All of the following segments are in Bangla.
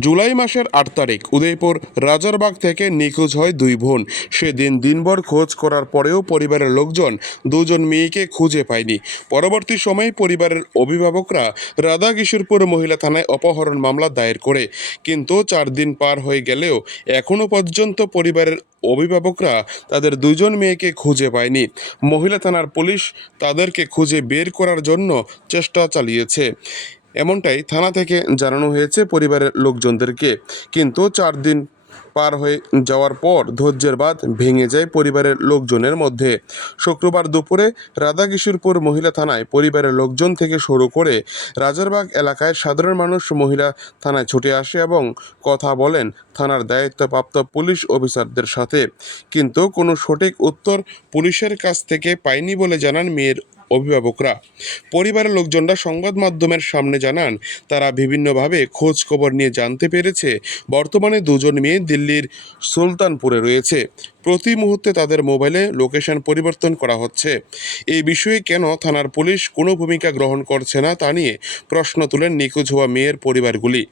জুলাই মাসের আট তারিখ উদয়পুর রাজারবাগ থেকে নিখোঁজ হয় দুই বোন। সেদিন দিনভর খোঁজ করার পরেও পরিবারের লোকজন দুজন মেয়েকে খুঁজে পায়নি। পরবর্তী সময়ে পরিবারের অভিভাবকরা রাধা কিশোরপুর মহিলা থানায় অপহরণ মামলা দায়ের করে। কিন্তু চার দিন পার হয়ে গেলেও এখনও পর্যন্ত পরিবারের অভিভাবকরা তাদের দুজন মেয়েকে খুঁজে পায়নি। মহিলা থানার পুলিশ তাদেরকে খুঁজে বের করার জন্য চেষ্টা চালিয়েছে। এমনটাই থানা থেকে জানানো হয়েছে পরিবারের লোকজনদেরকে। কিন্তু চার দিন পার হয়ে যাওয়ার পর ধৈর্যের বাঁধ ভেঙে যায় পরিবারের লোকজনের মধ্যে। শুক্রবার দুপুরে রাধাকিশোরপুর মহিলা থানায় পরিবারের লোকজন থেকে শুরু করে রাজারবাগ এলাকায় সাধারণ মানুষ মহিলা থানায় ছুটে আসে এবং কথা বলেন থানার দায়িত্বপ্রাপ্ত পুলিশ অফিসারদের সাথে। কিন্তু কোনো সঠিক উত্তর পুলিশের কাছ থেকে পায়নি বলে জানান মেয়ের অভিভাবকরা। পরিবারের লোকজনরা সংবাদ মাধ্যমের সামনে জানান, তারা বিভিন্নভাবে খোঁজ খবর নিয়ে জানতে পেরেছে, বর্তমানে দুজন মেয়ে দিল্লির সুলতানপুরে রয়েছে। প্রতি মুহূর্তে তাদের মোবাইলে লোকেশন পরিবর্তন করা হচ্ছে। এই বিষয়ে কেন থানার পুলিশ কোনো ভূমিকা গ্রহণ করছে না তা নিয়ে প্রশ্ন তুলেন নিখোঁজ হওয়া মেয়ের পরিবারগুলি।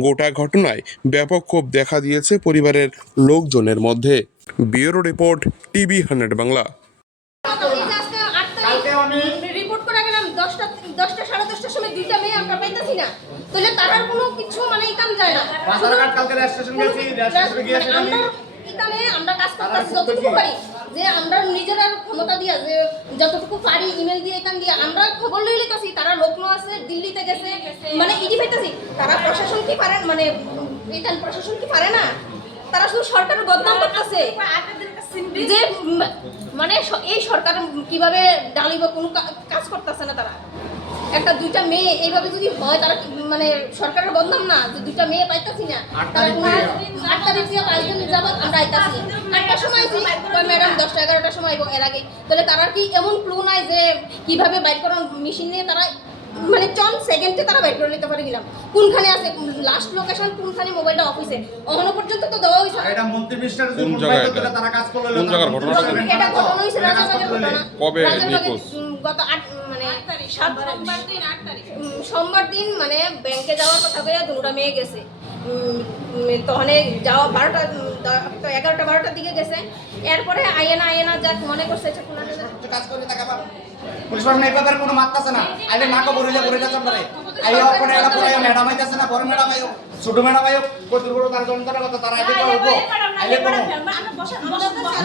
গোটা ঘটনায় ব্যাপক ক্ষোভ দেখা দিয়েছে পরিবারের লোকজনের মধ্যে। Bureau report TV hundred Bangla. কালকে আমি রিপোর্ট করে গেলাম দশটা দশটা সাড়ে দশটার সময় দুইটা মেয়ে আমরা পাইতেছি না। তাহলে তারার কোনো কিছু মানে ইকাম যায় না। রাস্তাঘাট কালকে রেল স্টেশন গেছি রেল স্টেশনে গিয়ে সেখানে আমরা ইকামে আমরা কাজ করতেছি যতটুকু পারি যে আমরা নিজেরা ক্ষমতা দিয়া যে যতটুকু পারি ইমেল দিয়ে এখান দিয়ে আমরা খবর লই লিতাছি তারা লোকনো আছে দিল্লিতে গেছে মানে ইডি পাইতাছি তারা প্রশাসন কি পারে মানে এখান প্রশাসন কি পারে না? তারা শুধু সরকারের বদনাম করতেছে। যে মানে এই সরকার কীভাবে ডালিব কোনো কাজ করতেছে না তারা? একটা দুইটা মেয়ে এইভাবে যদি হয় তারা মানে সরকারের বন্ধন না যে দুইটা মেয়ে পাইতাছি না আট তারা তারিখ কোনো- থেকে। আট দিয়ে পাঁচ দিন যাবত আমরা আইতাছি। আটটার সময় ম্যাডাম দশটা এগারোটার সময় এর আগে। তাহলে তারা কি এমন ক্লু নাই যে কীভাবে বাইক করার মেশিন নিয়ে তারা মানে চন সেকেন্ডে তারা বাইক করে নিতে পারে গেলাম। কোনখানে আছে? লাস্ট লোকেশন কোনখানে? মোবাইলটা অফিসে এখনও পর্যন্ত তো দেওয়া আর এটা মন্ত্রী মিনিস্টার কোন জায়গায়? তারা কাজ করল কোন জায়গার ঘটনা? এটা ঘটনা। হয়েছে রাজাবাগের ঘটনা। কবে? নিখোঁজ? গত আট মানে সাত সোমবার দিন আট তারিখ। সোমবার দিন মানে ব্যাংকে যাওয়ার কথা কইয়া দুটা মেয়ে গেছে। তখন যাওয়া বারোটা এগারোটা বারোটার দিকে গেছে। এরপরে আয়না আয়না যাক মনে করছে এটা কোন কাজ করে টাকা পাবো পুলিশ প্রশাসন এই ব্যাপারে কোনো মাত্রাছে না। আইলে নাকো বরিলে বরে যাচ্ছে আই ওপরে এটা পরে ম্যাডাম আইতাছে না বড় ম্যাডাম আইও ছোট ম্যাডাম আইও কত বড় তার যন্ত্রণা কথা তারা আইলে করব আইলে কোনো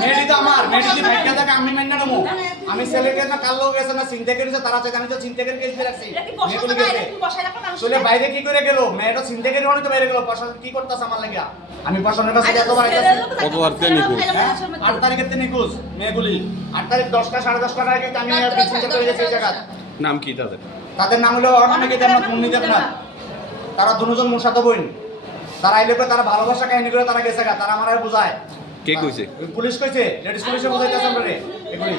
মেয়েটি তো আমার মেয়েটি যদি ভাগ্য থাকে আমি মান্য নেব। আমি ছেলেকে না কাল লোক গেছে না চিন্তা করেছে তারা চাইতে আমি তো চিন্তা করে কেস রাখছি চলে বাইরে কি করে গেল? মেয়েটা চিন্তা করে অনেক বাইরে গেল। প্রশাসন কি করতেছে আমার লাগিয়া আমি প্রশাসনের কাছে যতবার আইতাছি কত তারিখে নিখোঁজ। হ্যাঁ? আট তারিখের দিন নিখোঁজ মেয়েগুলি। আট তারিখ দশটা সাড়ে দশটার আগে আমি চিন্তা করে গেছি এই জায়গা নাম কি তাদের? তাদের নাম হলো অনামিকে দেবনাথ মুন্নি দেবনাথ তারা দুজন মুসাদ বোন। তারা আইলে করে তারা ভালোবাসা কাহিনী করে তারা গেছে গা। তারা আমার বোঝায়। কে কইছে? পুলিশ কইছে লেডিস পুলিশে বোঝাইতেছে আমরা। রে এগুলি।